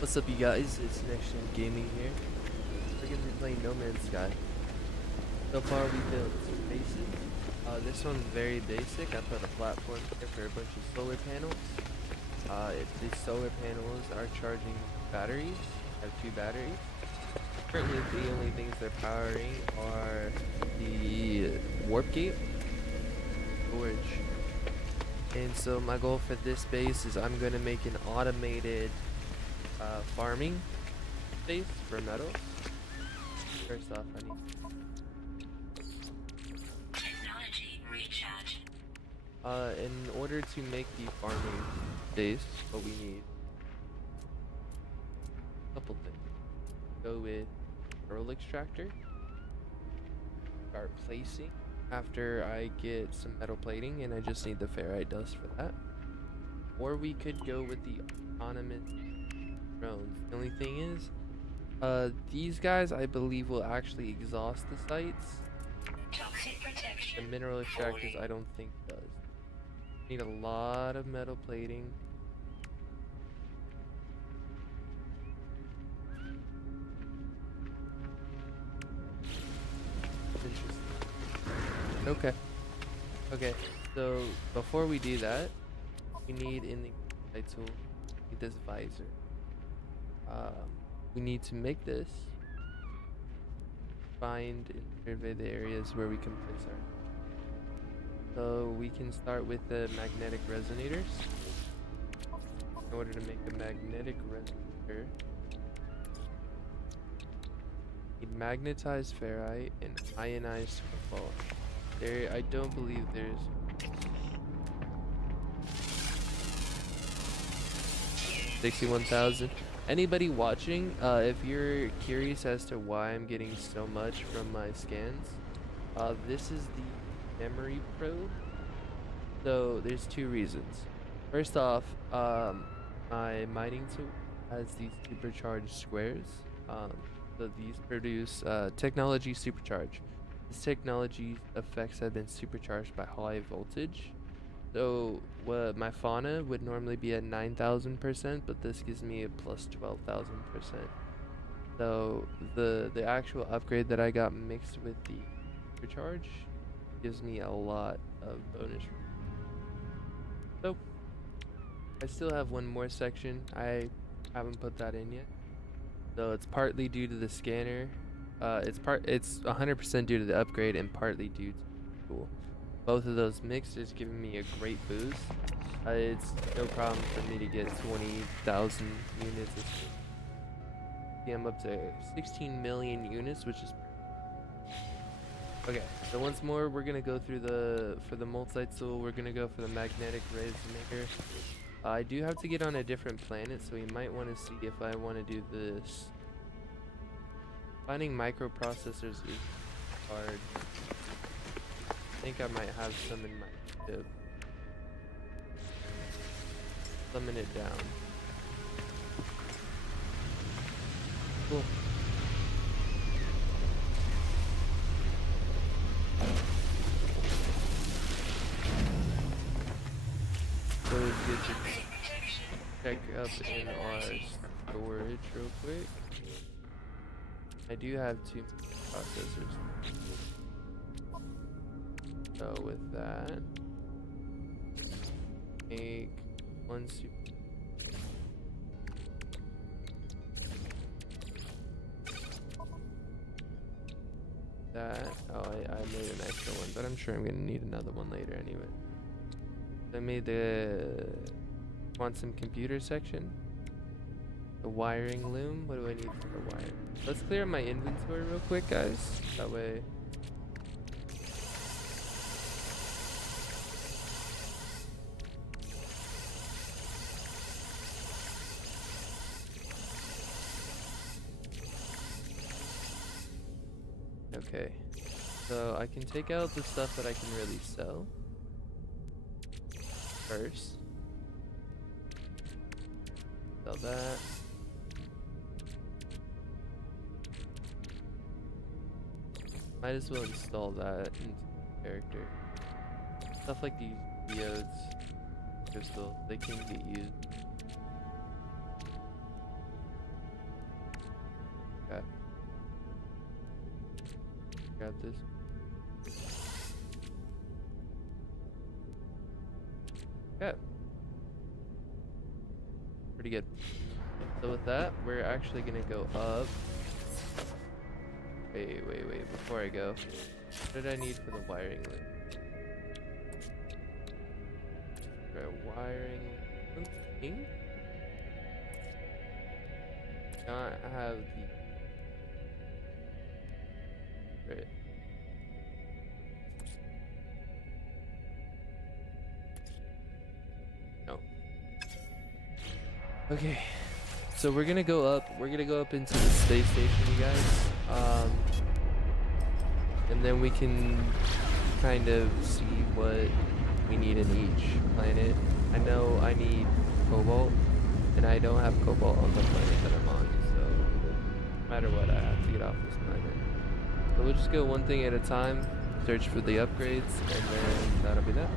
What's up, you guys? It's Next Gen Gaming here. We're gonna be playing No Man's Sky. So far, we built two bases. This one's very basic. I put a platform here for a bunch of solar panels. These solar panels are charging batteries. I have two batteries. Currently, the only things they're powering are the warp gate, storage. And so my goal for this base is I'm gonna make an automated farming space for metals. First off, I need Technology recharge. in order to make the farming space, what we need a couple things. Go with pearl extractor. Start placing after I get some metal plating, and I just need the ferrite dust for that. Or we could go with the autonomous drones. The only thing is, these guys I believe will actually exhaust the sites. Toxic The protection. mineral extractors I don't think does. Need a lot of metal plating. Interesting. Okay. Okay. So before we do that, we need in the site tool, we need this visor. We need to make this. Find and survey the areas where we can place our. So we can start with the magnetic resonators. In order to make a magnetic resonator, need magnetized ferrite and ionized cobalt. There, I don't believe there's. $61,000. Anybody watching, if you're curious as to why I'm getting so much from my scans, this is the memory probe. So there's two reasons. First off, my mining tool has these supercharged squares. So these produce technology supercharge. This technology effects have been supercharged by high voltage. So what my fauna would normally be at 9,000%, but this gives me a plus 12,000%. So the actual upgrade that I got mixed with the supercharge gives me a lot of bonus. So I still have one more section. I haven't put that in yet. So it's partly due to the scanner. It's 100% due to the upgrade and partly due to the tool. Both of those mixed is giving me a great boost. It's no problem for me to get 20,000 units. Yeah, I'm up to 16 million units, which is okay. So once more, we're gonna go through for the multi-tool. We're gonna go for the magnetic resonator. I do have to get on a different planet, so we might want to see if I want to do this. Finding microprocessors is hard. I think I might have some in my chip. Summon it down. Cool. So it's good to check up in our storage real quick. I do have two processors. So with that, make one super. That, oh, I made an extra one, but I'm sure I'm gonna need another one later anyway. I made the quantum computer section. The wiring loom. What do I need for the wire? Let's clear my inventory real quick, guys. That way. Okay. So I can take out the stuff that I can really sell first. Sell that. Might as well install that into the character. Stuff like these geodes, crystal, they can get used. Grab this. Okay. Pretty good. So with that, we're actually gonna go up. Wait. Before I go, what did I need for the wiring loop? For a wiring loop? Not have the. Right. No. Okay. So we're gonna go up. We're gonna go up into the space station, you guys. And then we can kind of see what we need in each planet. I know I need cobalt, and I don't have cobalt on the planet that I'm on. So no matter what, I have to get off this planet. So we'll just go one thing at a time. Search for the upgrades, and then that'll be that.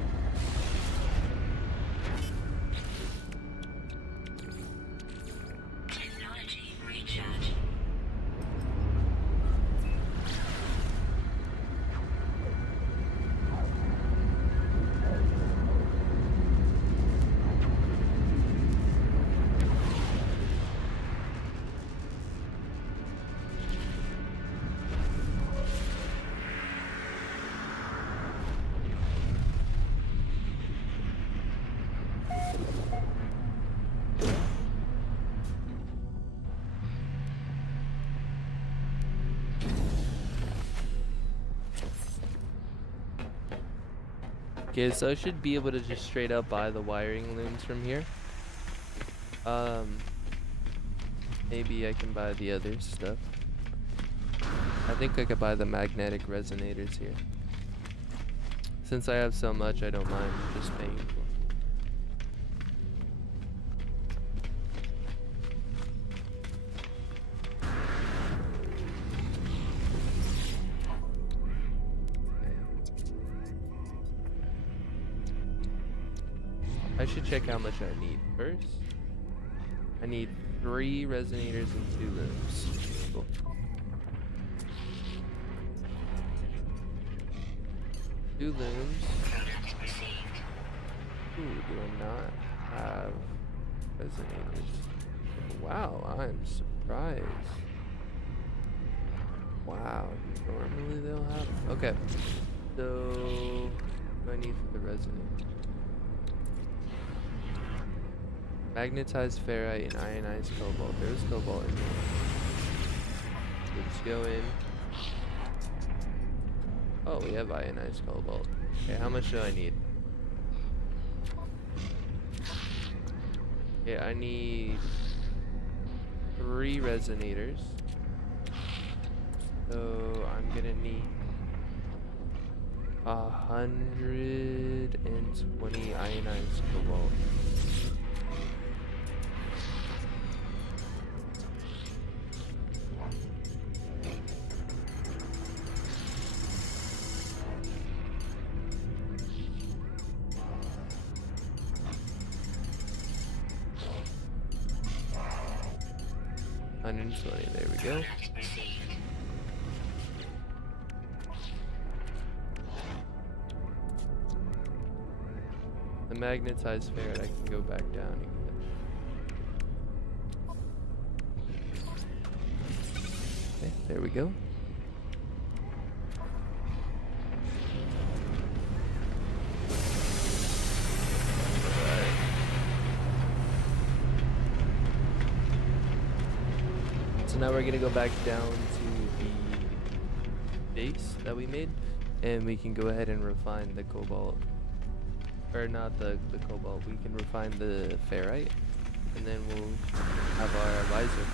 Technology recharge. Okay, so I should be able to just straight up buy the wiring looms from here. Maybe I can buy the other stuff. I think I could buy the magnetic resonators here. Since I have so much, I don't mind just paying for it. I should check how much I need first. I need 3 resonators and 2 looms. Cool. Two looms. Product received. Ooh, do I not have resonators? Wow, I'm surprised. Wow, normally they'll have. Okay, so what do I need for the resonator? Magnetized ferrite and ionized cobalt. There's cobalt in there. Let's go in. Oh, we have ionized cobalt. Okay, how much do I need? Okay, I need 3 resonators. So I'm gonna need 120 ionized cobalt. There we go. Product received. The magnetized ferrite, I can go back down and get. Okay, there we go. So now we're gonna go back down to the base that we made, and we can go ahead and refine the cobalt. Or not the cobalt, we can refine the ferrite, and then we'll have our visor.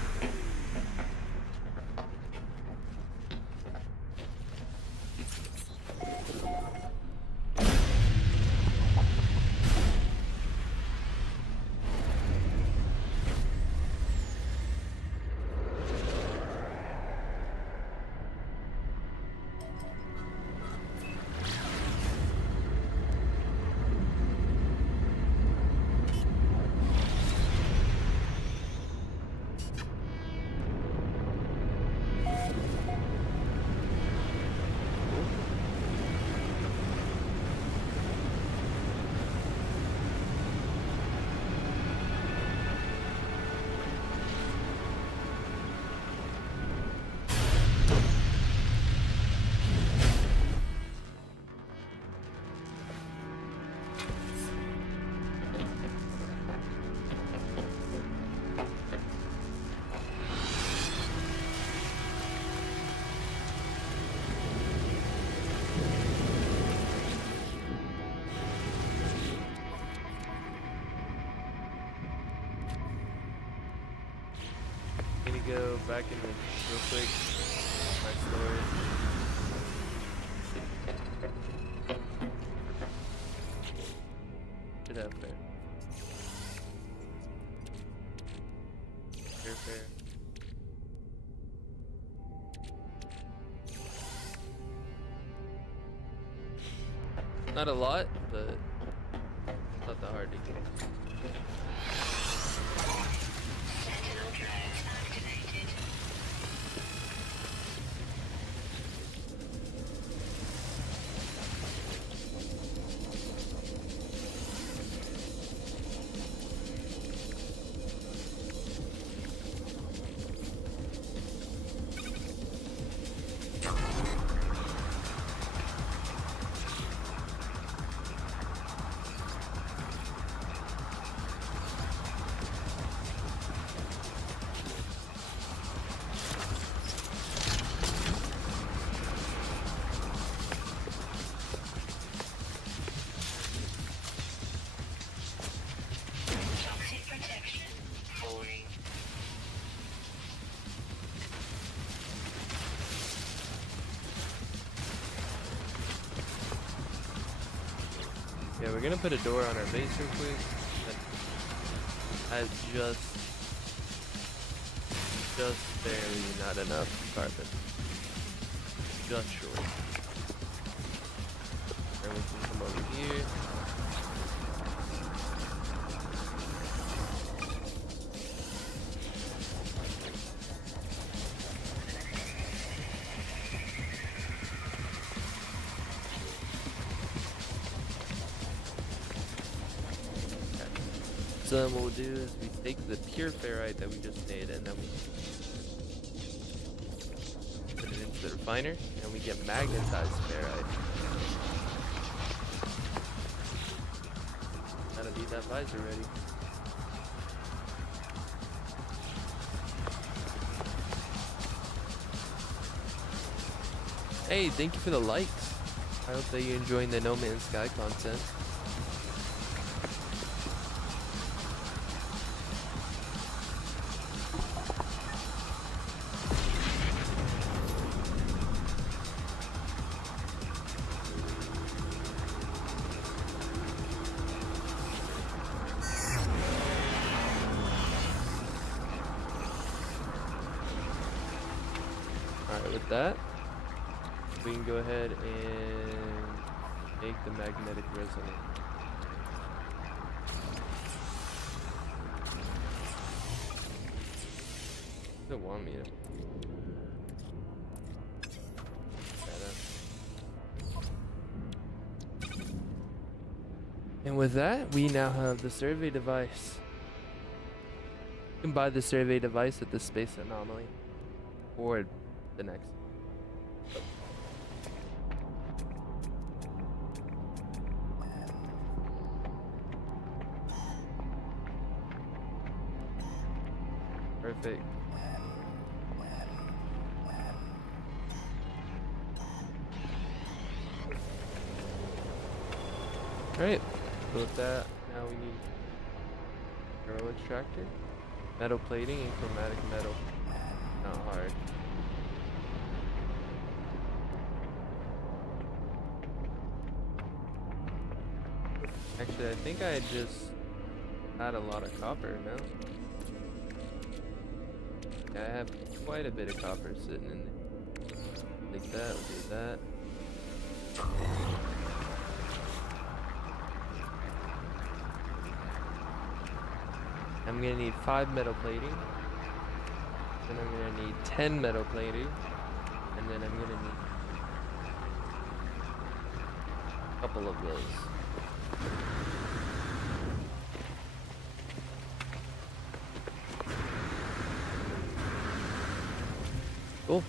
back in real quick. My story. Should have fair. Fair. Not a lot, but not that hard to get. Sentinel drones activated. Toxic protection falling. Yeah, we're gonna put a door on our base real quick. That has just barely not enough carbon. Just short. And we can come over here. So then what we'll do is we take the pure ferrite that we just made and then we put it into the refiner and we get magnetized ferrite. Gotta need that visor ready. Hey, thank you for the likes. I hope that you're enjoying the No Man's Sky content. Alright, with that, we can go ahead and make the magnetic resonance. Does it want me to? And with that, we now have the survey device. You can buy the survey device at the space anomaly or the next. Perfect. Alright, so with that, now we need mineral extractor, metal plating, and chromatic metal. Not hard. Actually, I think I just had a lot of copper now. Yeah, I have quite a bit of copper sitting in there. Take that, we'll do that. I'm gonna need 5 metal plating. Then I'm gonna need 10 metal plating. And then I'm gonna need a couple of those. Cool.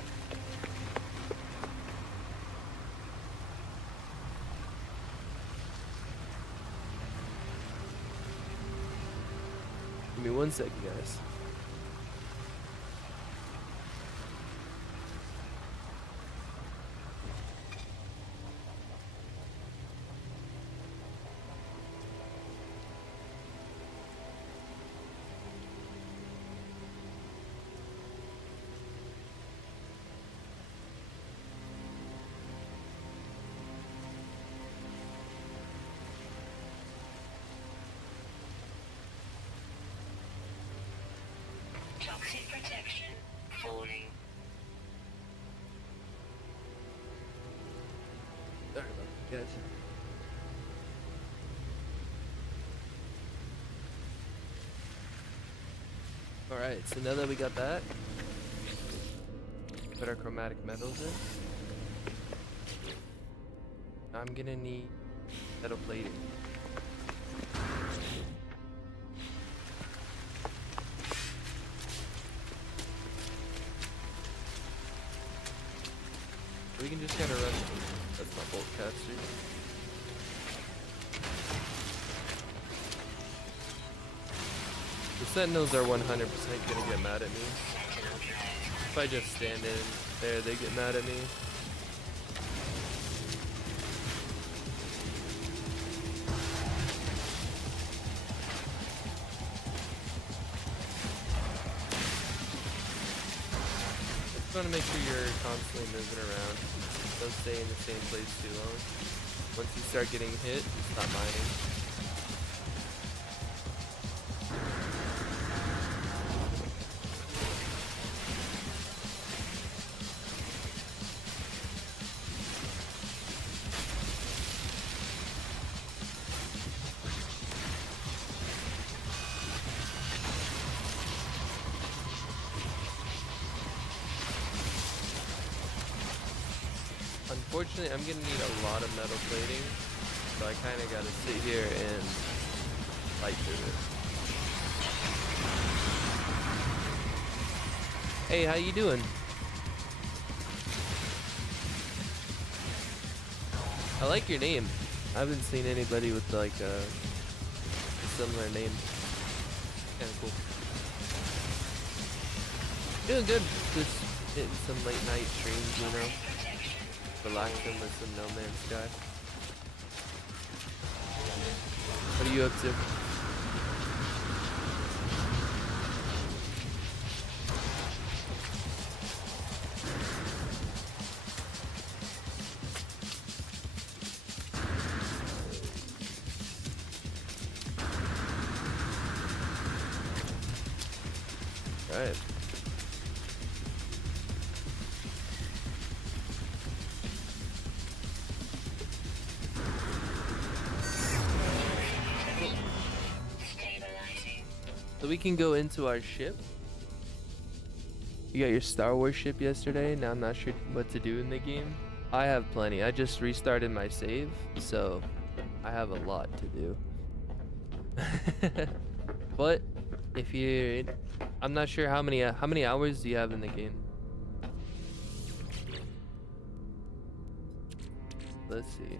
Give me 1 second, guys. protection. Falling. Sorry about that, guys. Alright, so now that we got that, put our chromatic metals in. I'm gonna need metal plating. We can just kind of run. That's my bolt caster. The sentinels are 100% gonna get mad at me. If I just stand in there, they get mad at me. Just want to make sure you're constantly moving around. Don't stay in the same place too long. Once you start getting hit, stop mining. Unfortunately, I'm gonna need a lot of metal plating, so I kind of gotta sit here and fight through it. Hey, how you doing? I like your name. I haven't seen anybody with like a similar name. Kind of cool. Doing good. Just hitting some late night streams, you know. Relaxing with some No Man's Sky. What are you up to? Alright. So we can go into our ship. You got your Star Wars ship yesterday. Now I'm not sure what to do in the game. I have plenty. I just restarted my save, so I have a lot to do. But if you, I'm not sure how many hours do you have in the game? Let's see.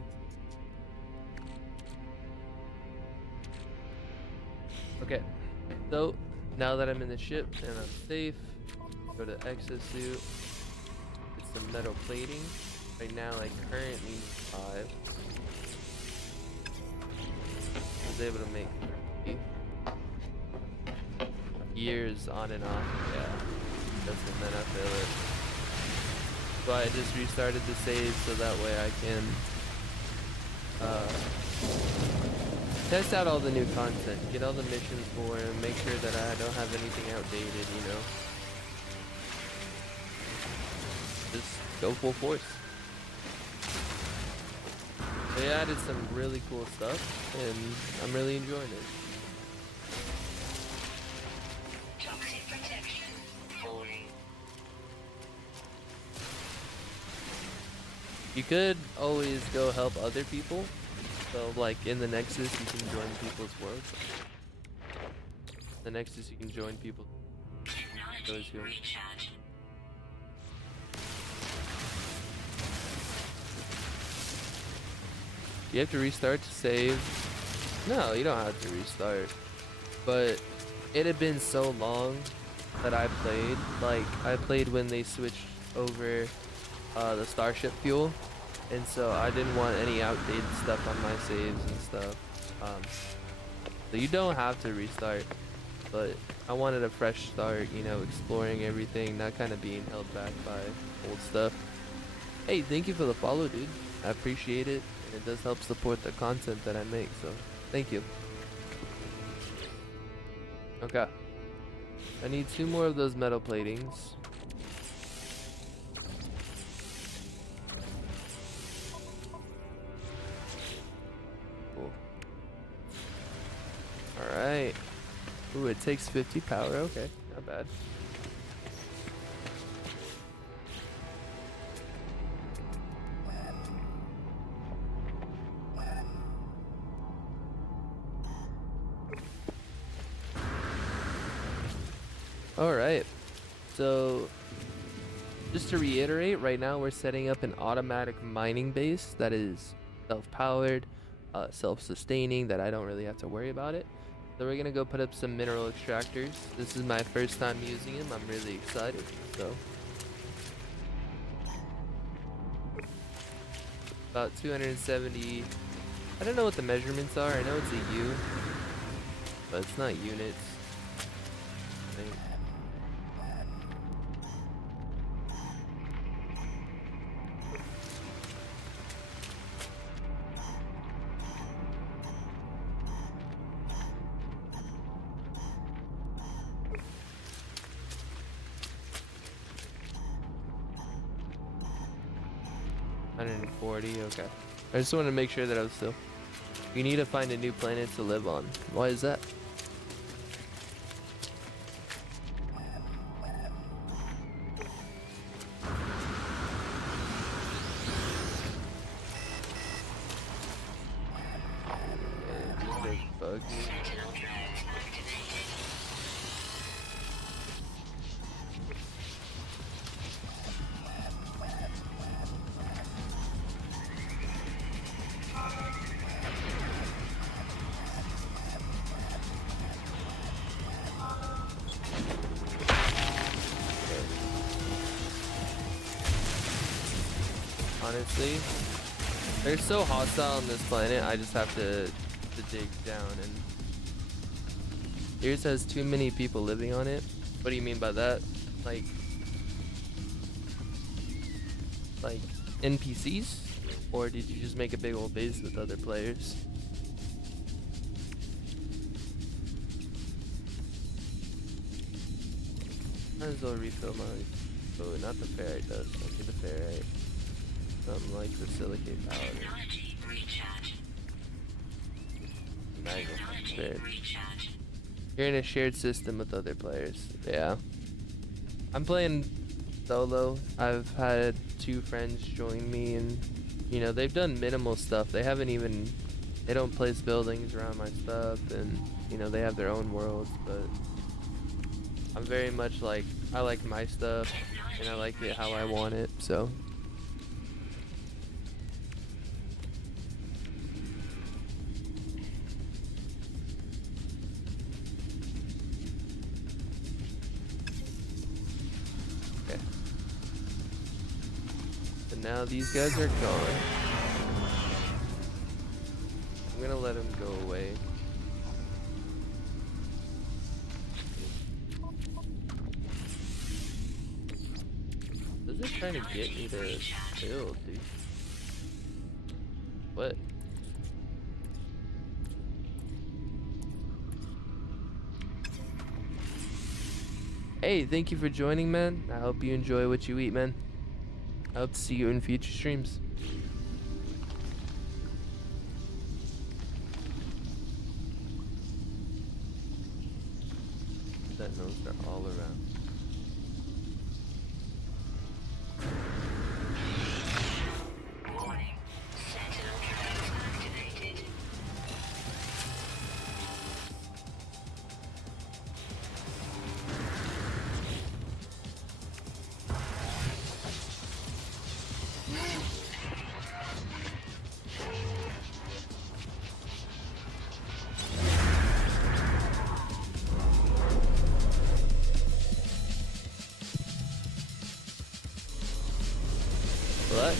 Okay. So, now that I'm in the ship and I'm safe, go to exosuit, get some metal plating. Right now I currently need 5. I was able to make 3. Years on and off, yeah. That's and then I feel it. So I just restarted the save so that way I can test out all the new content, get all the missions for him, make sure that I don't have anything outdated, you know. Just go full force. They added some really cool stuff, and I'm really enjoying it. Toxic protection. Falling. You could always go help other people. So, like, in the Nexus, you can join people's worlds. The Nexus, you can join people. Technology recharge. You have to restart to save. No, you don't have to restart. But it had been so long that I played. Like, I played when they switched over the Starship fuel. And so I didn't want any outdated stuff on my saves and stuff. So you don't have to restart. But I wanted a fresh start, you know, exploring everything, not kind of being held back by old stuff. Hey, thank you for the follow, dude. I appreciate it. And it does help support the content that I make, so thank you. Okay. I need 2 more of those metal platings. Cool. Alright. Ooh, it takes 50 power. Okay, not bad. Alright. So, just to reiterate, right now we're setting up an automatic mining base that is self-powered, self-sustaining, that I don't really have to worry about it. So we're gonna go put up some mineral extractors. This is my first time using them. I'm really excited. So about 270. I don't know what the measurements are. I know it's a U, but it's not units. I think. Okay. I just wanted to make sure that I was still. You need to find a new planet to live on. Why is that? Bug me. Honestly, they're so hostile on this planet. I just have to dig down. And yours has too many people living on it. What do you mean by that? Like NPCs, or did you just make a big old base with other players? Might as well refill my. Oh, not the ferrite dust. Okay, the ferrite. Something like the silicate powder. You're in a shared system with other players. Yeah. I'm playing solo. I've had 2 friends join me, and you know, they've done minimal stuff. They don't place buildings around my stuff, and you know, they have their own worlds, but I'm very much like, I like my stuff and I like it how I want it, so. Now these guys are gone. I'm gonna let them go away. This is trying to get me to build, dude. What? Hey, thank you for joining, man. I hope you enjoy what you eat, man. I hope to see you in future streams. Sentinels are all around. Warning. Sentinel drones activated. Well, that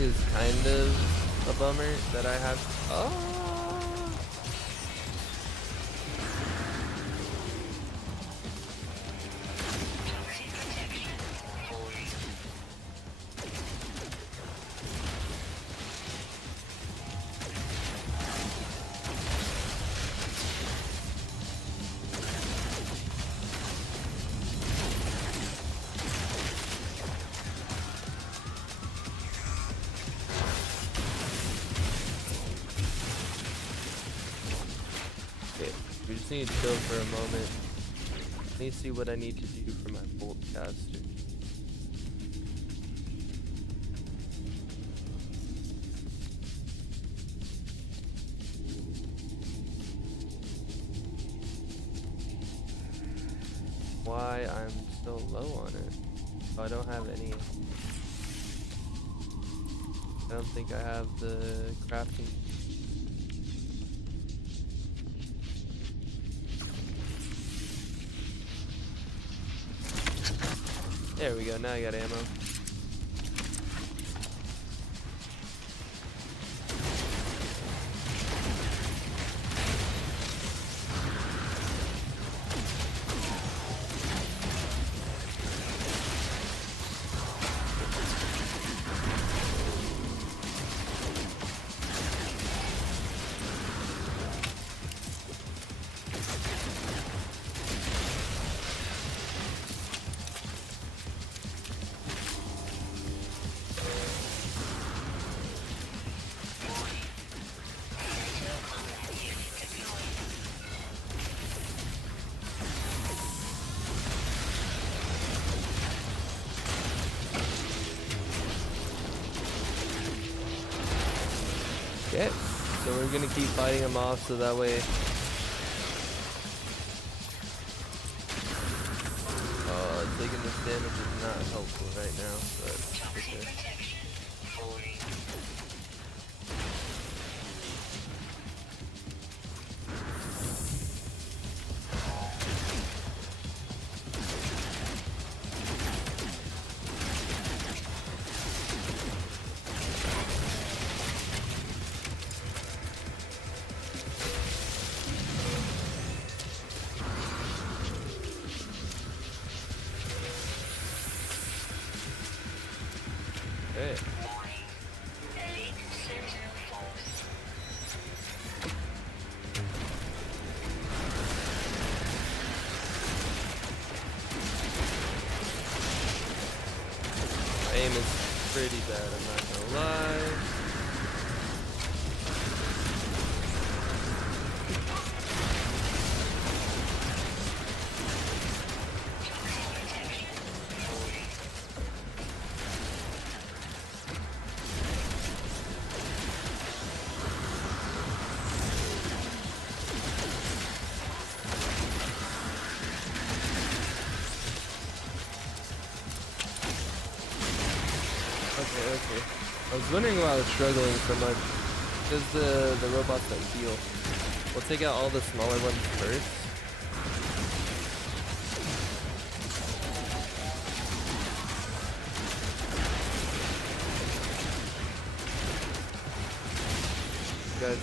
is kind of a bummer that I have. Oh. just need to chill for a moment. I need to see what I need to do for my bolt caster. Why I'm so low on it? Oh, I don't have any. I don't think I have the crafting. There we go, now I got ammo. Okay, so we're gonna keep fighting them off so that way. Taking this damage is not helpful right now, but okay. Okay. My aim is pretty bad, I'm not gonna lie. Okay. I was wondering why I was struggling so much. Because the robots don't heal. We'll take out all the smaller ones first. Guys,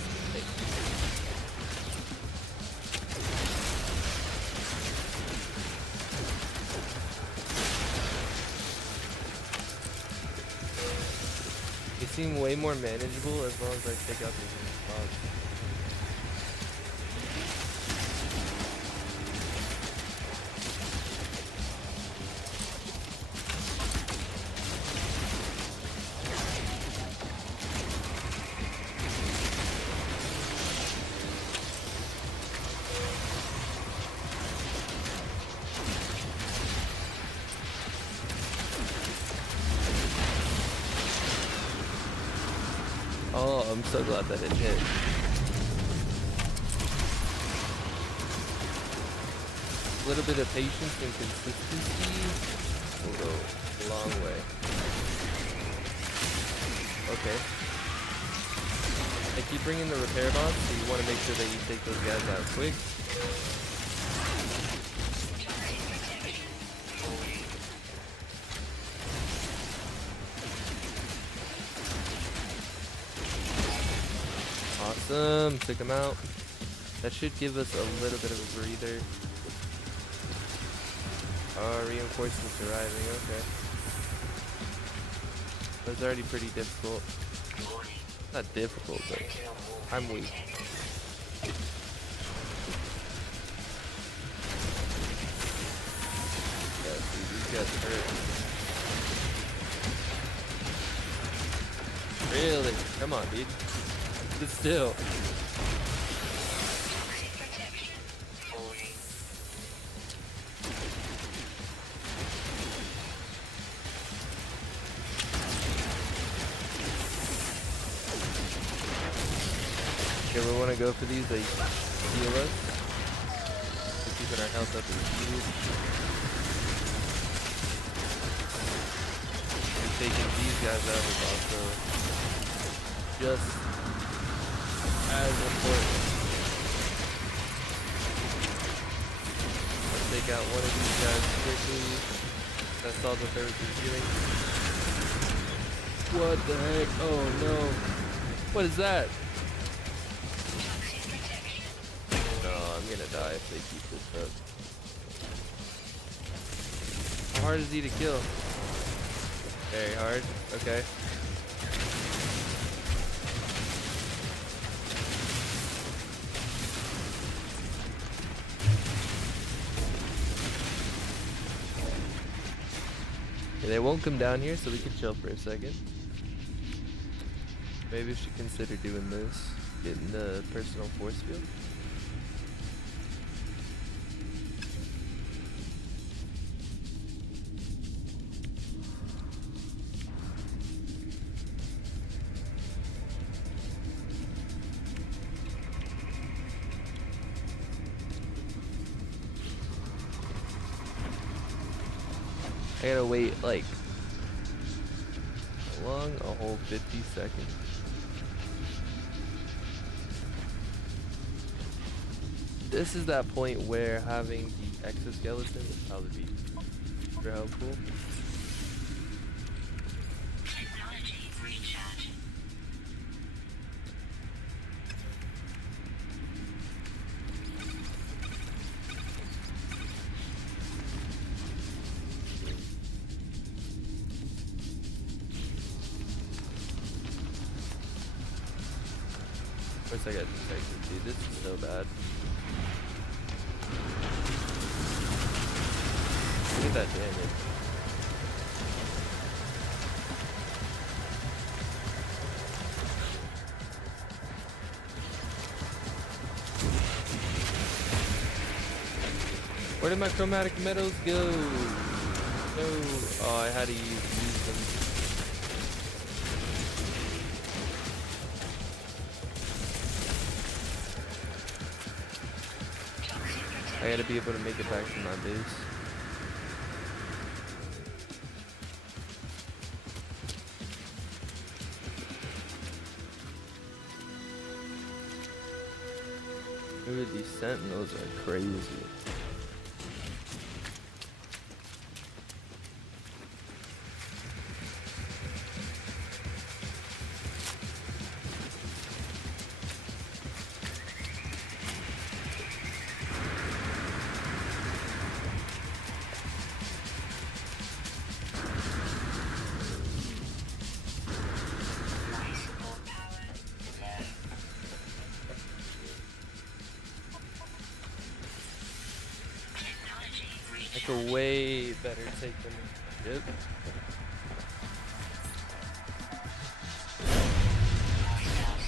they seem way more manageable as long as I take out these robots. Oh, I'm so glad that it hit. A little bit of patience and consistency will go a long way. Okay. I keep bringing the repair bots, so you want to make sure that you take those guys out quick. Awesome, took him out. That should give us a little bit of a breather. Reinforcements arriving, okay. That was already pretty difficult. Not difficult, but I'm weak. Yeah, see, these guys hurt. Really? Come on, dude. Sit still. Okay, we want to go for these. They heal us. We're keeping our health up and speed. And taking these guys out is also just as important. Let's take out one of these guys quickly. That's all that there was healing. What the heck? Oh no. What is that? No, I'm gonna die if they keep this up. How hard is he to kill? Very hard. Okay. Okay, they won't come down here, so we can chill for a second. Maybe we should consider doing this. Getting the personal force field. I gotta wait like how long? A whole 50 seconds. This is that point where having the exoskeleton would probably be super helpful. Technology recharge. Of course I got detected, dude. This is so bad. Look at that damage. Where did my chromatic metals go? No. Oh, I had to use them. I gotta be able to make it back to my base. Dude, these sentinels are crazy. That's a way better take than yep.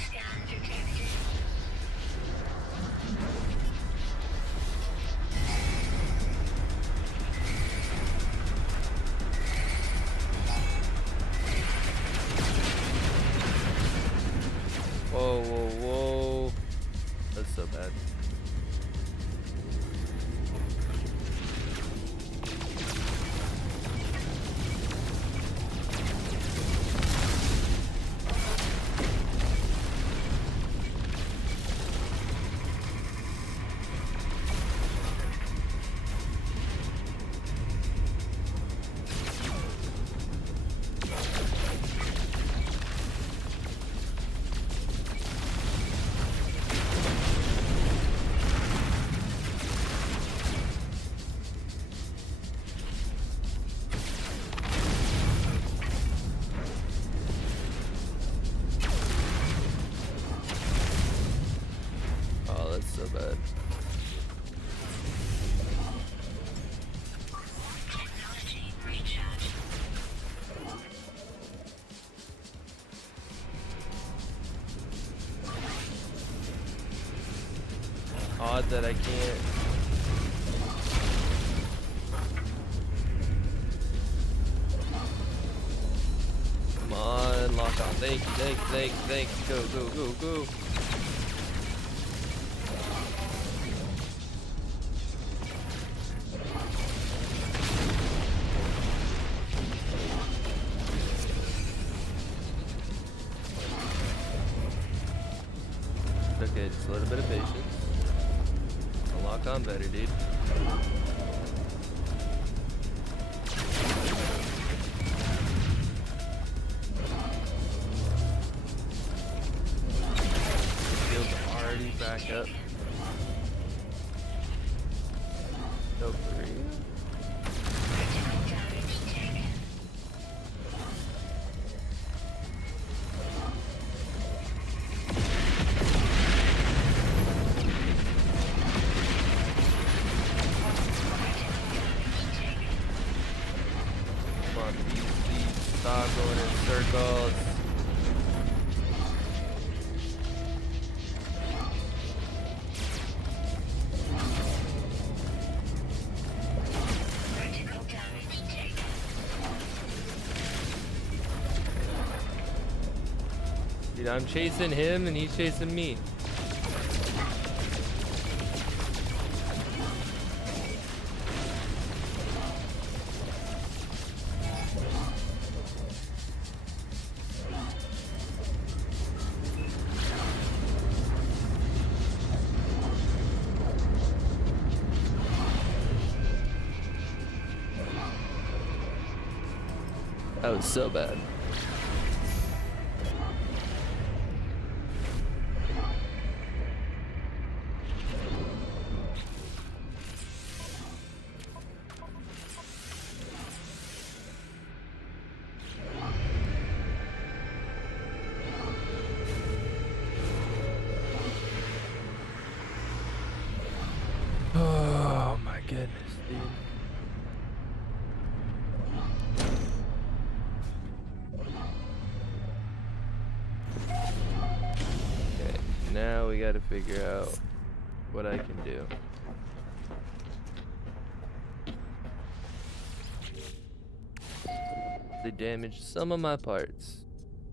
Scan detected. Whoa, whoa, whoa. That's so bad. Oh, that's so bad. Technology recharge. Odd that I can't. Come on, lock on. Thank you, thank you, thank you, thank you. Go, go, go, go. Okay, just a little bit of patience. I'll lock on better, dude. Shield's already back up. No, for real? Critical damage taken. Come on, please stop going in circles. Critical damage taken. Dude, I'm chasing him and he's chasing me. That was so bad. Oh my goodness, dude. Okay, now we gotta figure out what I can do. They damaged some of my parts.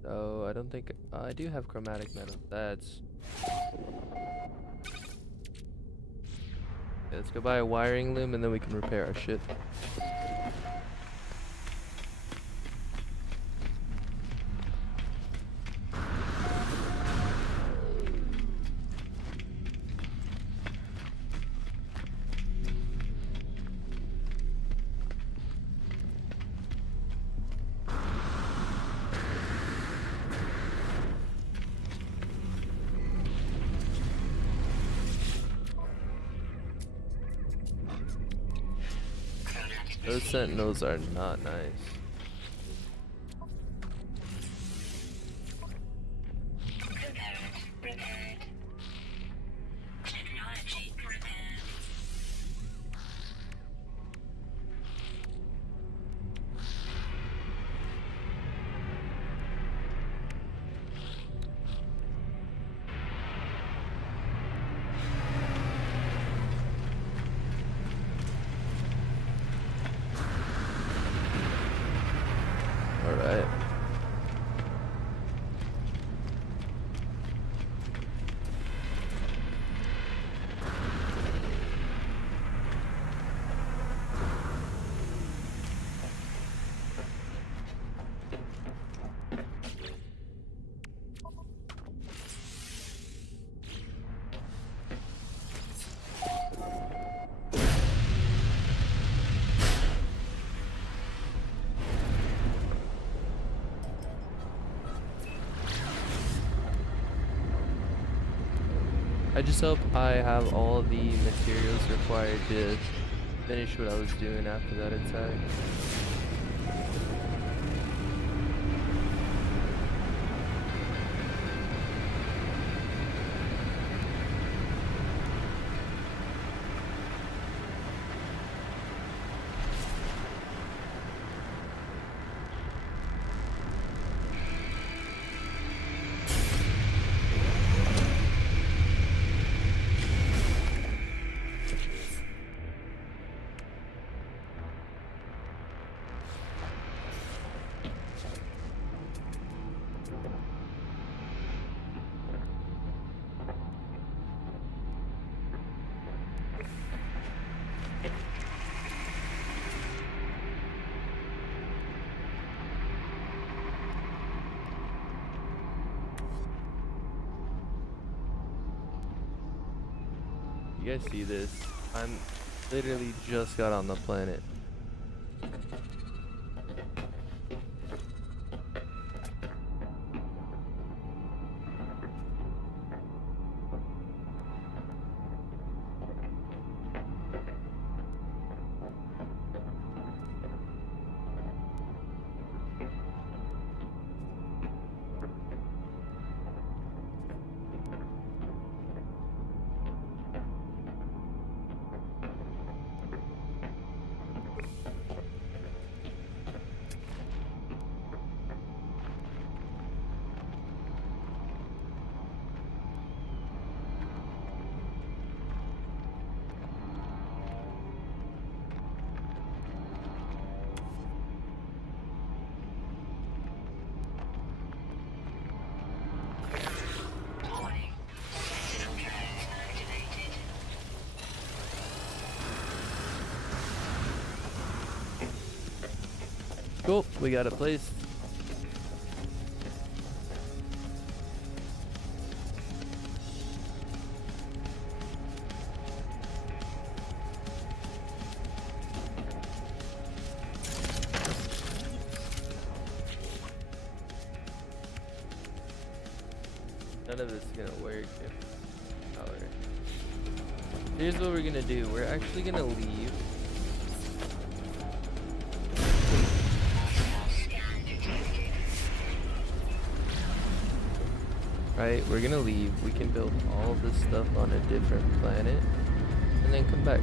So I don't think I do have chromatic metal. That's yeah, let's go buy a wiring loom and then we can repair our shit. Those sentinels are not nice. Repaired. Technology repaired. Alright. I just hope I have all the materials required to finish what I was doing after that attack. you guys see this? I'm literally just got on the planet. Warning. Sentinel drones activated. Cool, we got it placed. None of it's gonna work if power. Here's what we're gonna do. We're actually gonna leave. Scan detected. Right, we're gonna leave. We can build all this stuff on a different planet and then come back.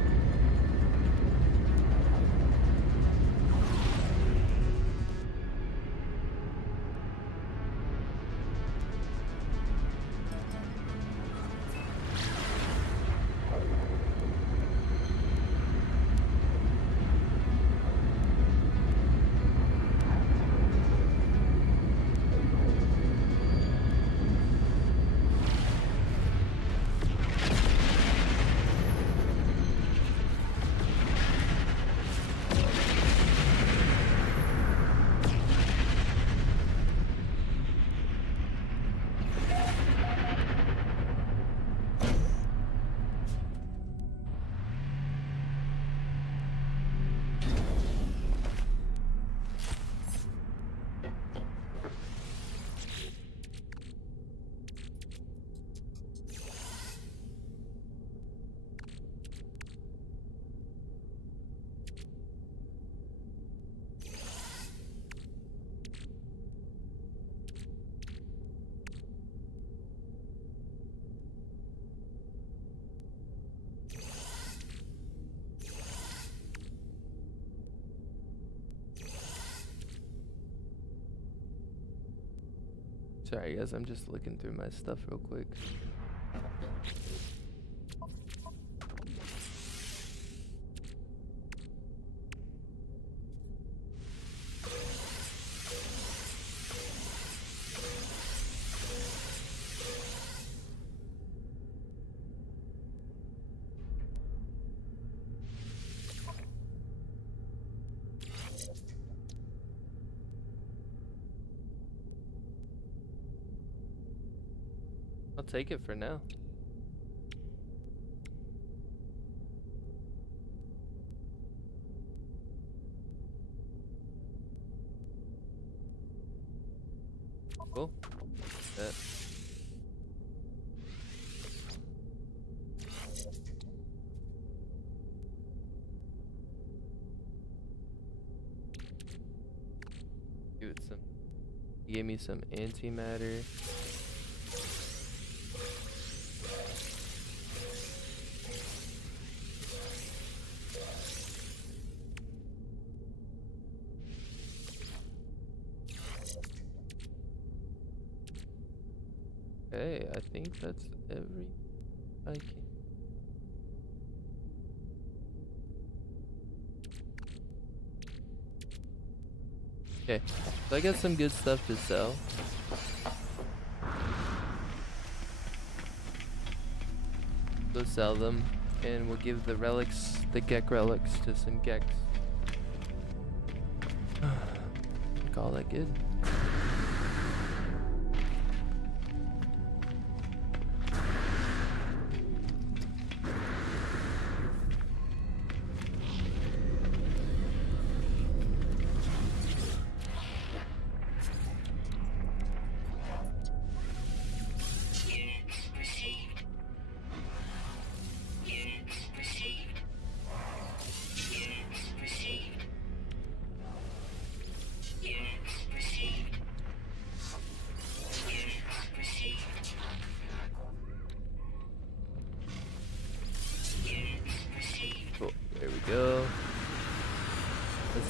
Sorry guys, I'm just looking through my stuff real quick. I'll take it for now. Cool. That. Give it some. He gave me some antimatter. Okay, I think that's every I can. Okay, so I got some good stuff to sell. Go sell them, and we'll give the relics, the Gek relics, to some Geks. Call that good.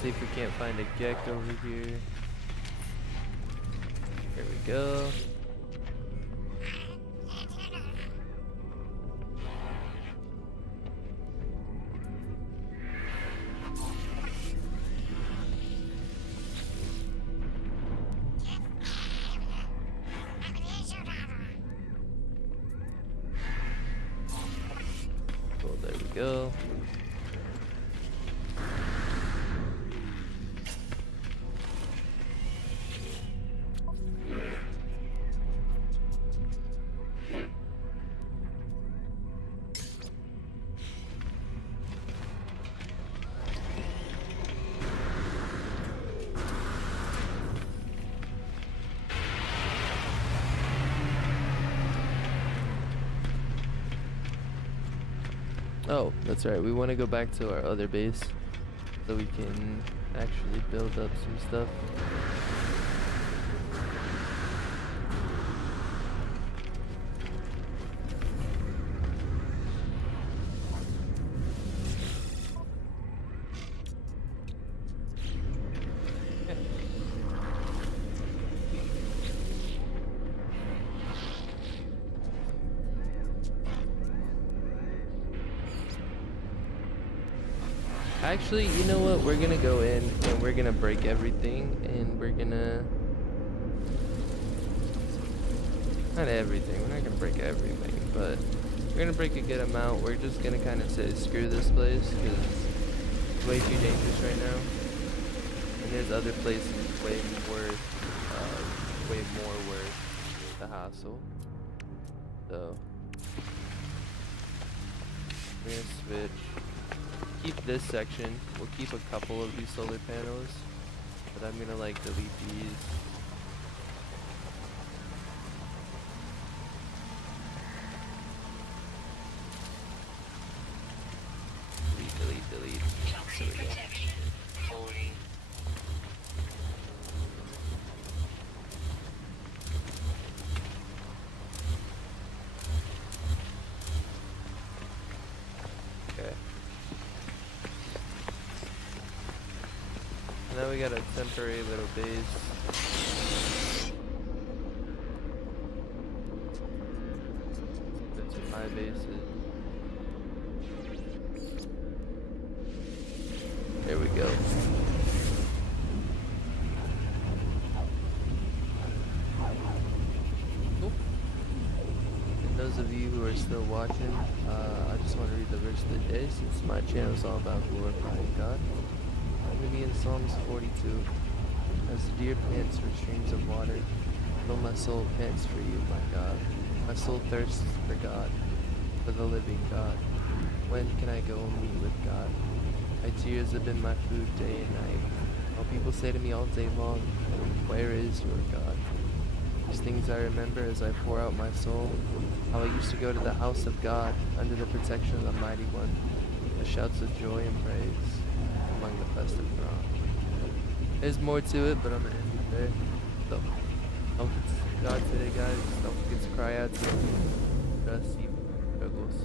See if we can't find a Gek over here. Here we go. Cool, there we go. Oh, that's right. We want to go back to our other base so we can actually build up some stuff. Actually, you know what? We're gonna go in and we're gonna break everything and we're gonna... Not everything, we're not gonna break everything, but we're gonna break a good amount. We're just gonna kind of say screw this place because it's way too dangerous right now. And there's other places way more worth the hassle. So, we're gonna switch. Keep this section. We'll keep a couple of these solar panels, but I'm gonna like delete these. Delete. Toxic There we go. protection. Falling. Okay. Now we got a temporary little base. Put some high bases. There we go. Cool. And those of you who are still watching, I just want to read the verse of the day since my channel is all about glorifying God. I'm going to be in Psalms 42. As the deer pants for streams of water, so my soul pants for you, my God. My soul thirsts for God, for the living God. When can I go and meet with God? My tears have been my food day and night. All people say to me all day long, where is your God? These things I remember as I pour out my soul, how I used to go to the house of God, under the protection of the Mighty One, with shouts of joy and praise, among the festive throng. There's more to it, but I'm gonna end it there. So, don't forget to see God today, guys. Don't forget to cry out to Him. Trust Him. Struggles.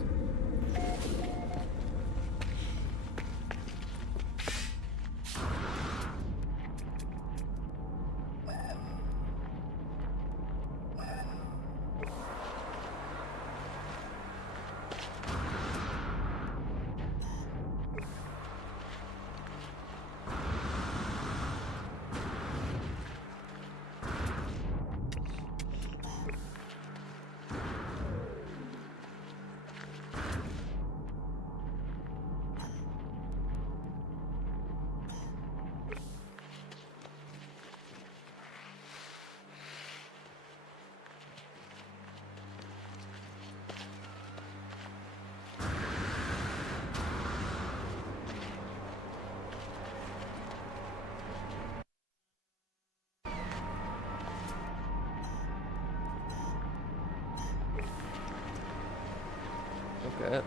Okay.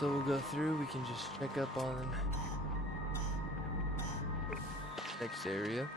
So we'll go through, we can just check up on next area.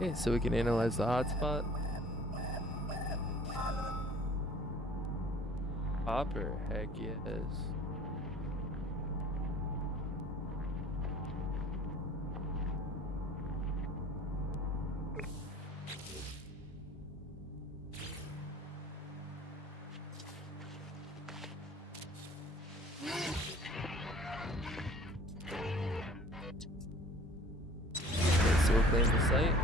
Okay, so we can analyze the hotspot. Copper, heck yes. Okay, so we'll claim the site.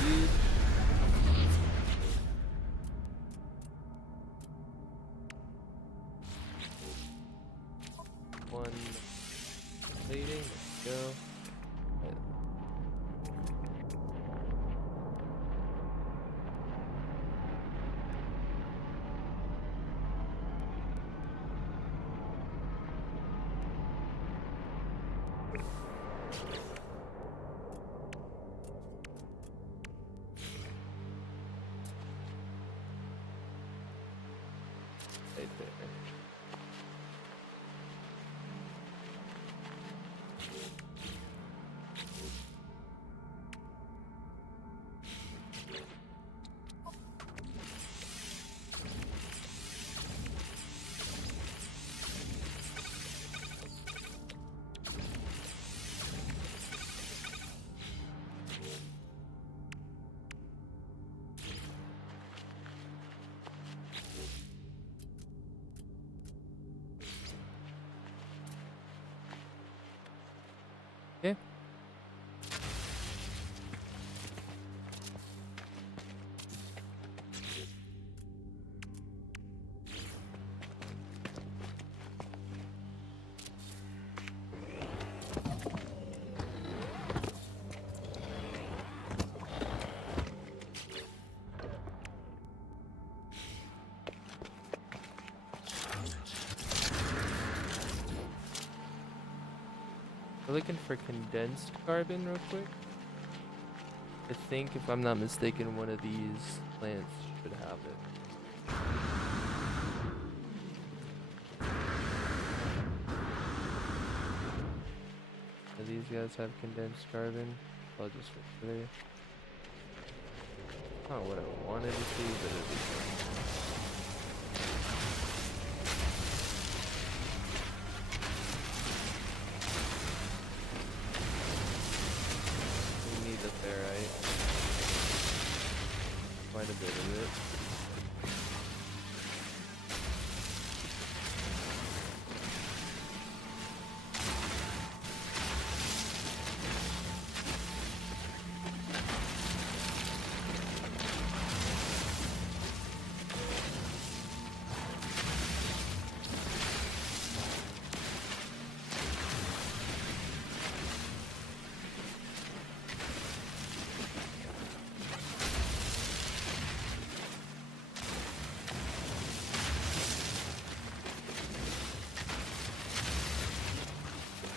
Huge. One plating, let's go. Right. Right there. Okay. We're looking for condensed carbon real quick. I think, if I'm not mistaken, one of these plants should have it. So these guys have condensed carbon. I'll just for clear. Not what I wanted to see, but it'd be fun. We need the ferrite. Quite a bit of it.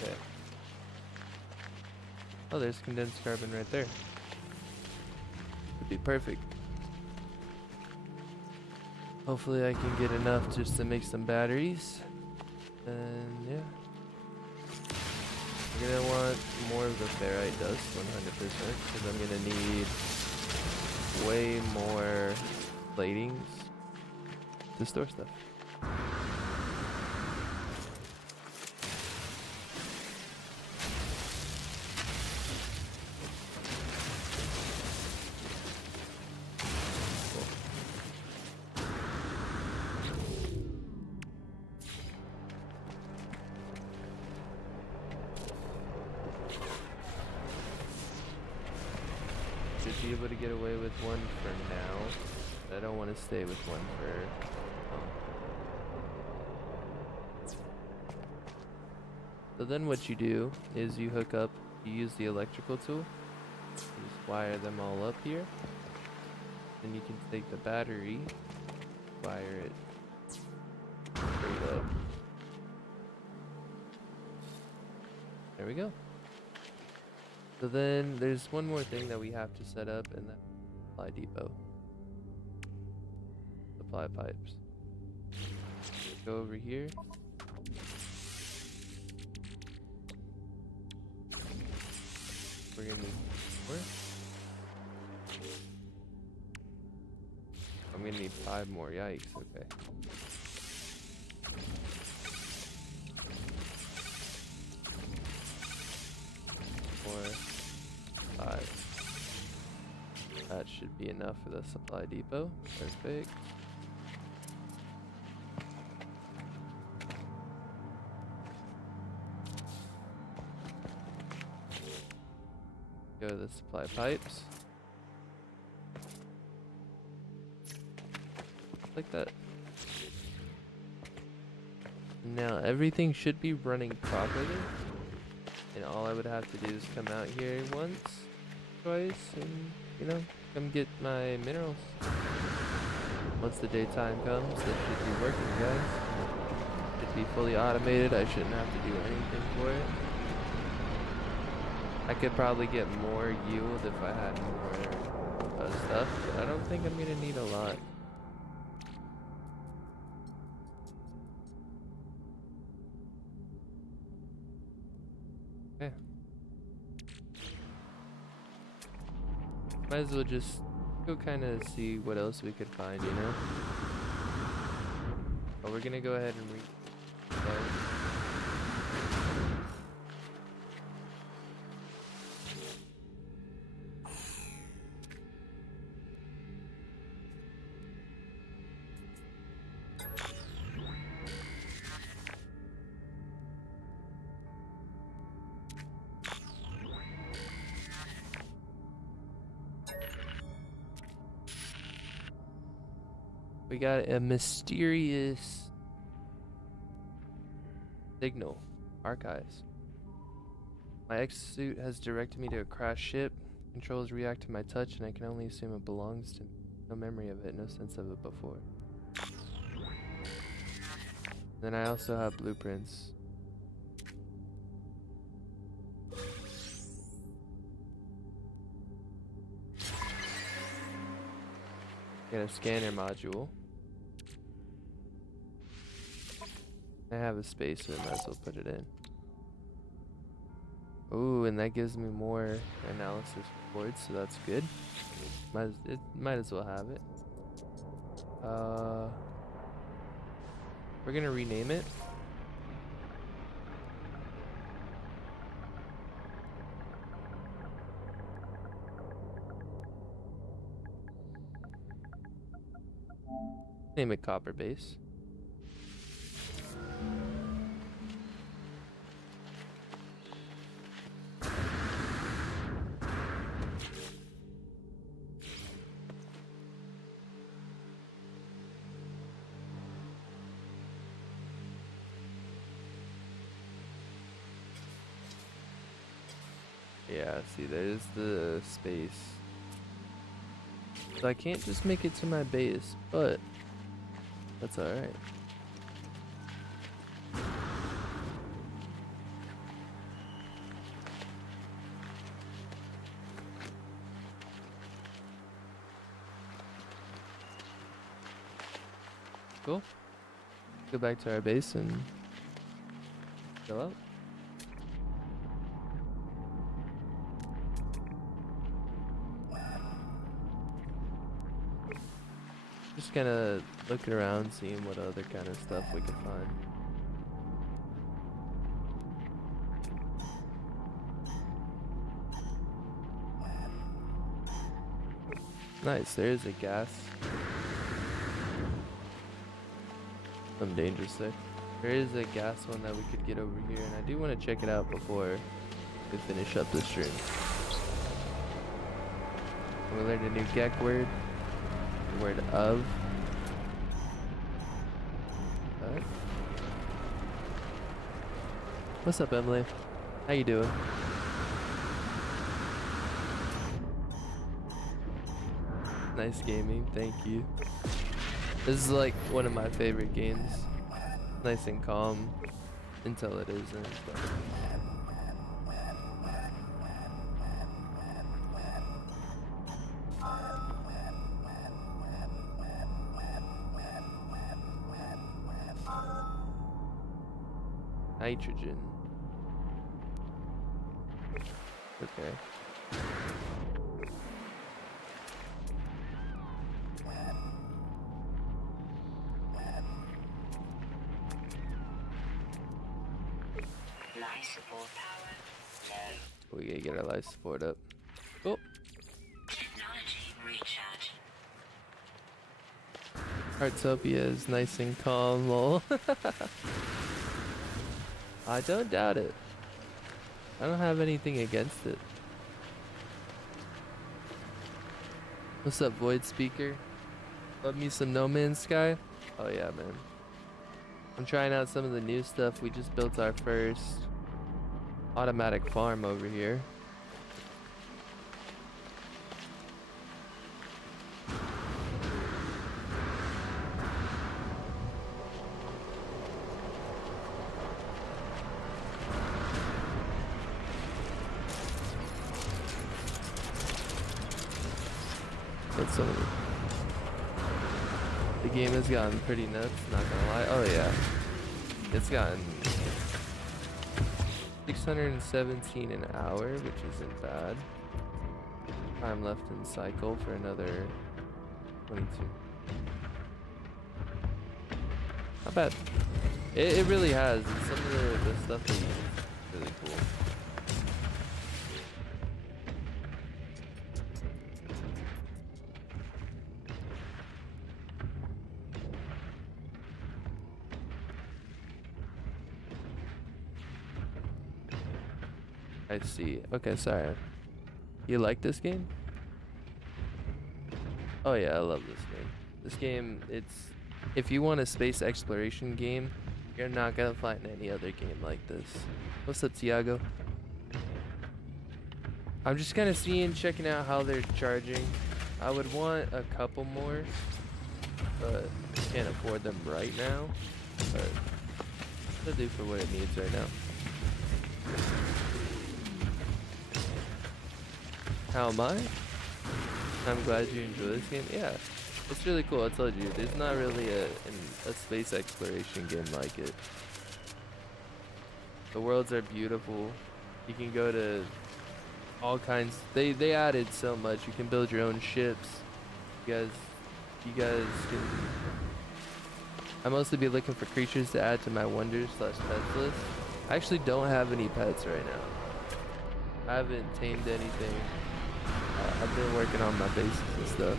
Okay. Oh, there's condensed carbon right there. Would be perfect. Hopefully I can get enough just to make some batteries. And yeah. I'm gonna want more of the ferrite dust, 100%, because I'm gonna need way more platings to store stuff. Should be able to get away with one for now. I don't want to stay with one for. So then what you do is you hook up, you use the electrical tool, you just wire them all up here. Then you can take the battery, wire it straight up. There we go. So then there's one more thing that we have to set up, and that's supply depot. Supply pipes. Go over here. We're gonna need 4. I'm gonna need 5 more. Yikes. Okay. 4, 5. That should be enough for the supply depot. Perfect. Go to the supply pipes. Like that. Now everything should be running properly. And all I would have to do is come out here once, twice, and, you know, come get my minerals. Once the daytime comes, that should be working, guys. Should be fully automated. I shouldn't have to do anything for it. I could probably get more yield if I had more stuff, but I don't think I'm gonna need a lot. Okay. Might as well just go kind of see what else we could find, you know? But we're gonna go ahead and we got a mysterious signal. Archives. My exosuit has directed me to a crashed ship. Controls react to my touch, and I can only assume it belongs to me. No memory of it, no sense of it before. Then I also have blueprints. Got a scanner module. I have a space, so I might as well put it in. Ooh, and that gives me more analysis reports, so that's good. Might as well have it. We're gonna rename it. Name it Copper Base. Yeah, see, there's the space. So I can't just make it to my base, but that's alright. Cool. Go back to our base and chill out. Just kind of looking around, seeing what other kind of stuff we can find. Nice, there's a gas. Some dangerous there. There is a gas one that we could get over here, and I do want to check it out before we finish up the stream. We learned a new Gek word. The word of. Alright. What's up, Emily? How you doing? Nice gaming, thank you. This is like one of my favorite games. Nice and calm until it isn't. But nitrogen. Okay. Life support power low. We gotta get our life support up. Cool. Technology recharge. Heartopia is nice and calm, lol. I don't doubt it. I don't have anything against it. What's up, Void Speaker? Love me some No Man's Sky? Oh yeah, man. I'm trying out some of the new stuff. We just built our first automatic farm over here. That's some of the game has gotten pretty nuts, not gonna lie. Oh yeah. It's gotten 617 an hour, which isn't bad. Time left in cycle for another 22. Not bad. It really has. Some of the stuff is really cool. I see. Okay, sorry. You like this game? Oh yeah, I love this game. This game, if you want a space exploration game, you're not gonna find any other game like this. What's up, Tiago? I'm just kind of checking out how they're charging. I would want a couple more, but can't afford them right now. But it'll do for what it needs right now. How am I? I'm glad you enjoy this game. Yeah, it's really cool. I told you, there's not really a space exploration game like it. The worlds are beautiful. You can go to all kinds. They added so much. You can build your own ships. You guys can. I mostly be looking for creatures to add to my wonders/pets list. I actually don't have any pets right now. I haven't tamed anything. I've been working on my bases and stuff.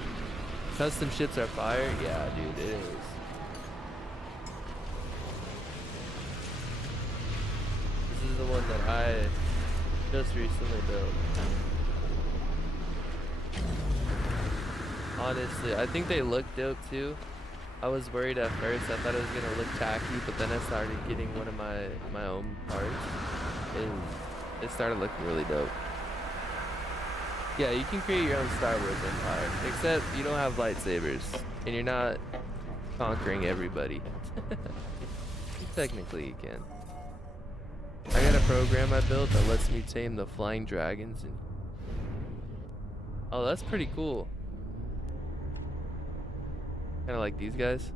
Custom ships are fire? Yeah, dude, it is. This is the one that I just recently built. Honestly, I think they look dope too. I was worried at first. I thought it was gonna look tacky, but then I started getting one of my own parts, and it started looking really dope. Yeah, you can create your own Star Wars empire, except you don't have lightsabers, and you're not conquering everybody. Technically, you can. I got a program I built that lets me tame the flying dragons. And oh, that's pretty cool. Kind of like these guys.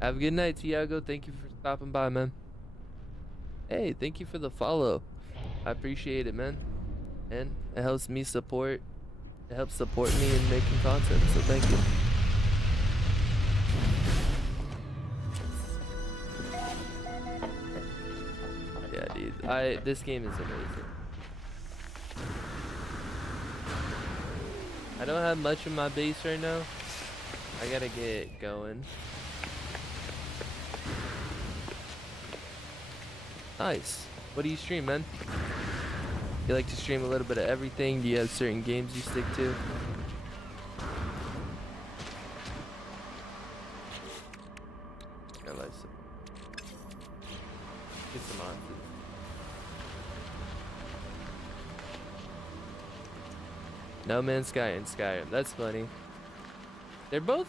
Have a good night, Tiago. Thank you for stopping by, man. Hey, thank you for the follow. I appreciate it, man. And it helps me support. It helps support me in making content. So thank you. Yeah, dude. This game is amazing. I don't have much in my base right now. I gotta get going. Nice. What do you stream, man? You like to stream a little bit of everything? Do you have certain games you stick to? I like some. Get some on. No Man's Sky and Skyrim. That's funny. They're both,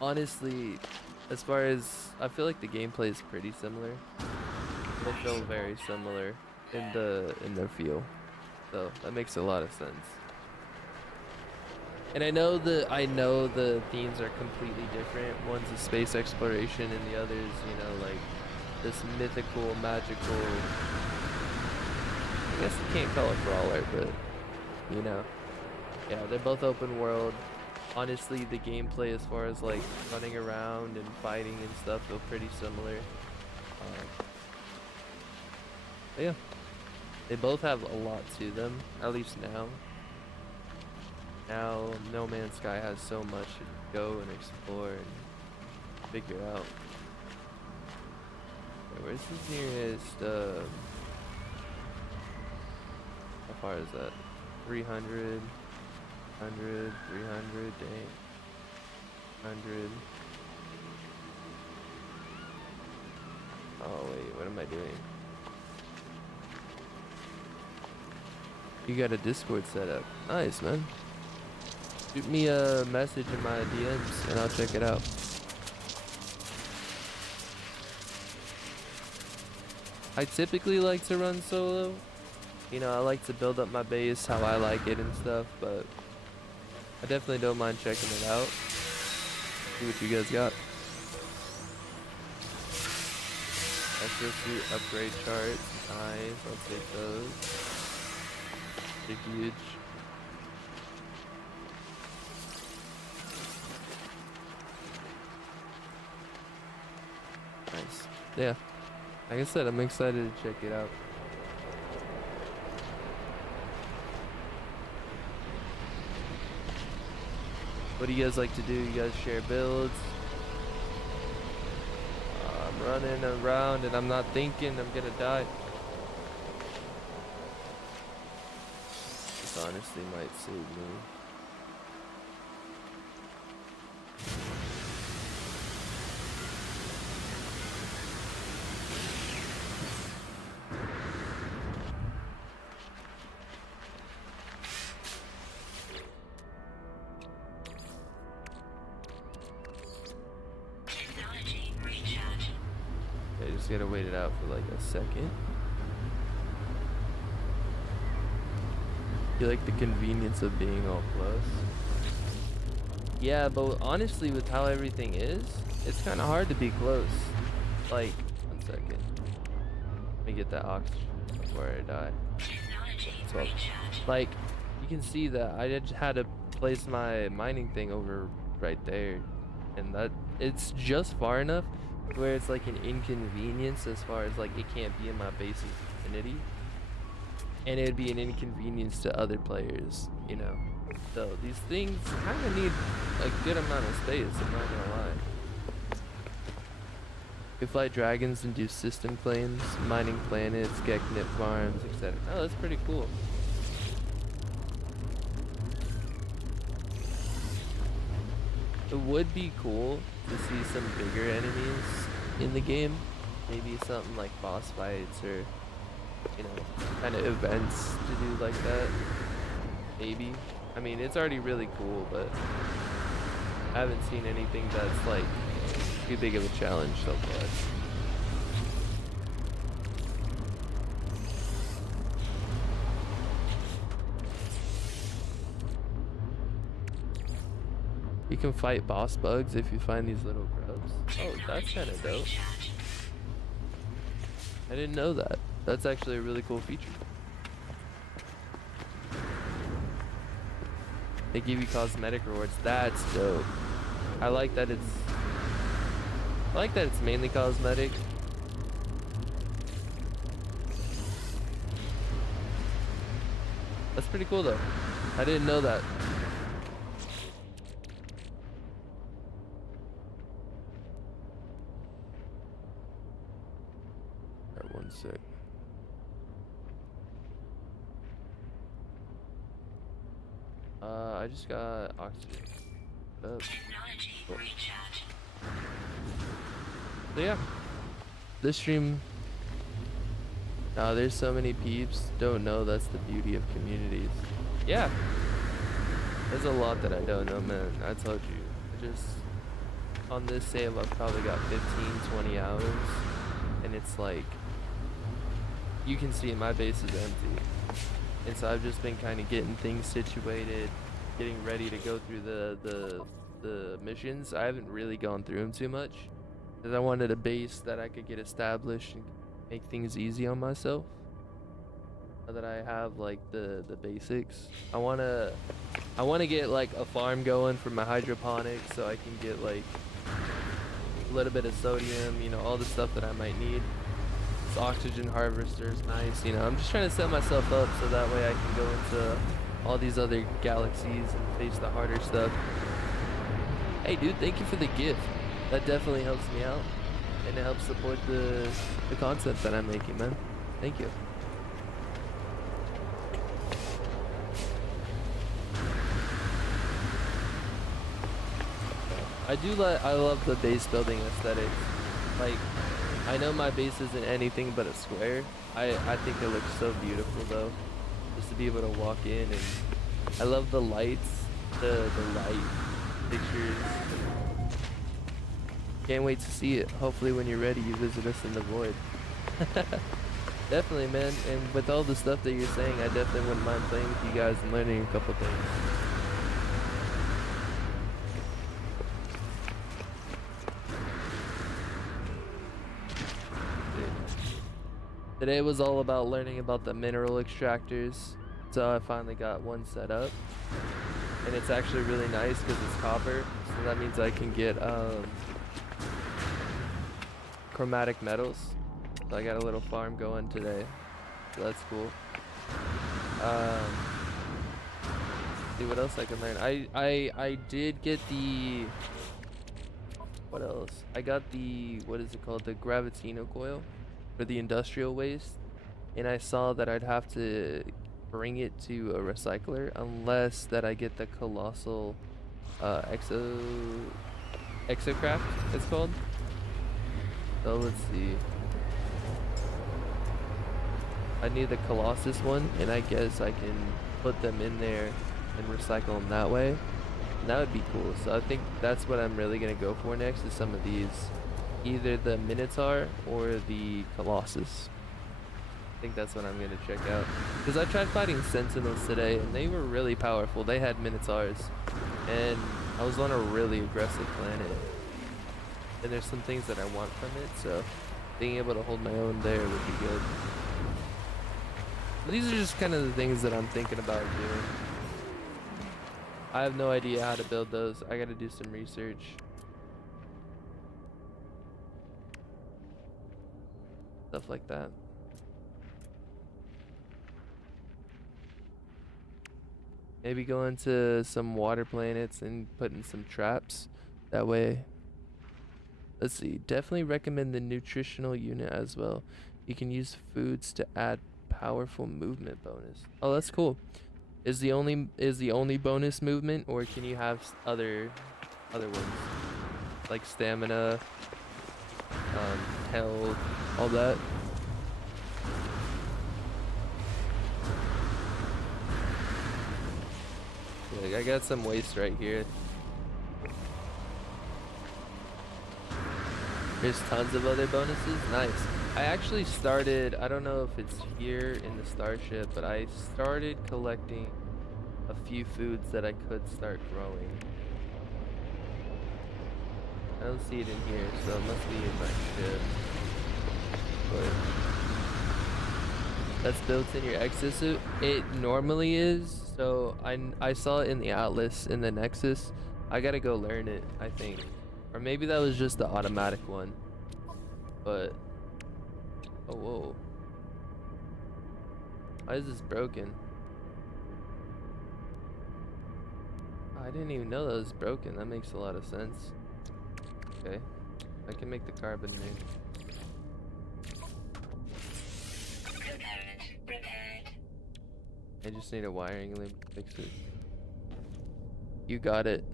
honestly, as far as I feel like the gameplay is pretty similar. They feel very similar in their feel, so that makes a lot of sense. And I know the themes are completely different. One's a space exploration, and the other's, you know, like this mythical, magical I guess you can't call it brawler, but you know, yeah, they're both open world. Honestly, the gameplay as far as like running around and fighting and stuff feel pretty similar. But yeah, they both have a lot to them, at least now. Now, No Man's Sky has so much to go and explore and figure out. Okay, where's the nearest, how far is that? 300, 100, 300, dang. 100. Oh wait, what am I doing? You got a Discord set up. Nice, man. Shoot me a message in my DMs and I'll check it out. I typically like to run solo. You know, I like to build up my base how I like it and stuff, but I definitely don't mind checking it out. See what you guys got. Extra suit upgrade charts. Nice, I'll take those. They're huge. Nice. Yeah. Like I said, I'm excited to check it out. What do you guys like to do? You guys share builds? I'm running around and I'm not thinking I'm gonna die. This honestly might save me. Technology recharge. I just gotta wait it out for like a second. You like the convenience of being all close? Yeah, but honestly, with how everything is, it's kind of hard to be close. Like, 1 second. Let me get that oxygen before I die. Technology So, recharge. like, you can see that I just had to place my mining thing over right there, and that it's just far enough where it's like an inconvenience as far as like it can't be in my base's vicinity, and it'd be an inconvenience to other players, you know. So these things kind of need a good amount of space, I'm not gonna lie. You fly dragons and do system claims, mining planets, get knit farms, etc. Oh, that's pretty cool. It would be cool to see some bigger enemies in the game. Maybe something like boss fights or, you know, kind of events to do like that. Maybe. I mean, it's already really cool, but I haven't seen anything that's like too big of a challenge so far. You can fight boss bugs if you find these little grubs. Oh, that's kind of dope. Recharge. I didn't know that. That's actually a really cool feature. They give you cosmetic rewards. That's dope. I like that it's mainly cosmetic. That's pretty cool though. I didn't know that. Alright, 1 sec. I just got oxygen. Technology Cool. recharge. So yeah, this stream. There's so many peeps don't know that's the beauty of communities. Yeah, there's a lot that I don't know, man. I told you. I just on this save I've probably got 15-20 hours, and it's like you can see my base is empty, and so I've just been kind of getting things situated, getting ready to go through the missions. I haven't really gone through them too much because I wanted a base that I could get established and make things easy on myself. Now that I have like the basics, I wanna get like a farm going for my hydroponics so I can get like a little bit of sodium, you know, all the stuff that I might need. This oxygen harvester is nice, you know. I'm just trying to set myself up so that way I can go into all these other galaxies and face the harder stuff. Hey dude, thank you for the gift. That definitely helps me out. And it helps support the content that I'm making, man. Thank you. I love the base building aesthetics. Like, I know my base isn't anything but a square. I think it looks so beautiful though. Just to be able to walk in, and I love the lights, the light pictures. Can't wait to see it. Hopefully when you're ready, you visit us in the void. Definitely, man. And with all the stuff that you're saying, I definitely wouldn't mind playing with you guys and learning a couple things. Today was all about learning about the mineral extractors. So I finally got one set up. And it's actually really nice because it's copper. So that means I can get chromatic metals. So I got a little farm going today. So that's cool. See what else I can learn. I did get the, what else? I got the, what is it called? The Gravitino coil for the industrial waste. And I saw that I'd have to bring it to a recycler unless that I get the colossal exocraft it's called. So let's see. I need the Colossus one, and I guess I can put them in there and recycle them that way. And that would be cool. So I think that's what I'm really gonna go for next, is some of these. Either the Minotaur or the Colossus. I think that's what I'm gonna check out. Because I tried fighting Sentinels today, and they were really powerful. They had Minotaurs. And I was on a really aggressive planet. And there's some things that I want from it, so being able to hold my own there would be good. But these are just kind of the things that I'm thinking about doing. I have no idea how to build those. I gotta do some research. Stuff like that. Maybe go into some water planets and put in some traps. That way. Let's see. Definitely recommend the nutritional unit as well. You can use foods to add powerful movement bonus. Oh, that's cool. Is the only bonus movement, or can you have other ones like stamina, health, all that? Look, I got some waste right here. There's tons of other bonuses. Nice. I actually started, I don't know if it's here in the starship, but I started collecting a few foods that I could start growing. I don't see it in here, so it must be in my ship. But that's built in your exosuit. It normally is, so I saw it in the Atlas, in the Nexus. I gotta go learn it, I think. Or maybe that was just the automatic one. But, oh whoa. Why is this broken? I didn't even know that was broken. That makes a lot of sense. Okay, I can make the carbon ring. I just need a wiring loop to fix it. You got it.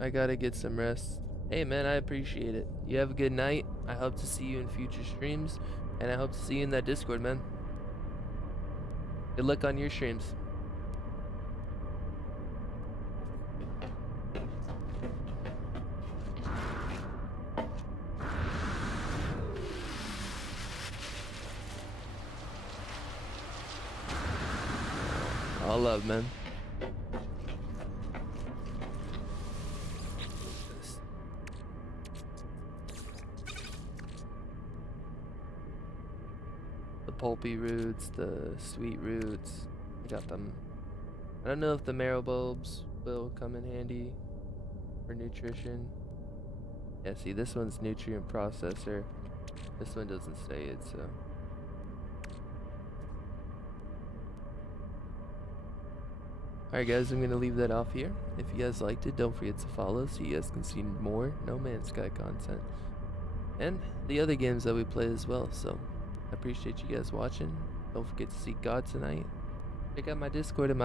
I gotta get some rest. Hey man, I appreciate it. You have a good night. I hope to see you in future streams, and I hope to see you in that Discord, man. Good luck on your streams. All love, man. pulpy roots, the sweet roots. I got them. I don't know if the marrow bulbs will come in handy for nutrition. Yeah, see, this one's nutrient processor. This one doesn't say it, so. Alright guys, I'm gonna leave that off here. If you guys liked it, don't forget to follow so you guys can see more No Man's Sky content. And the other games that we play as well, so I appreciate you guys watching. Don't forget to seek God tonight. Check out my Discord and my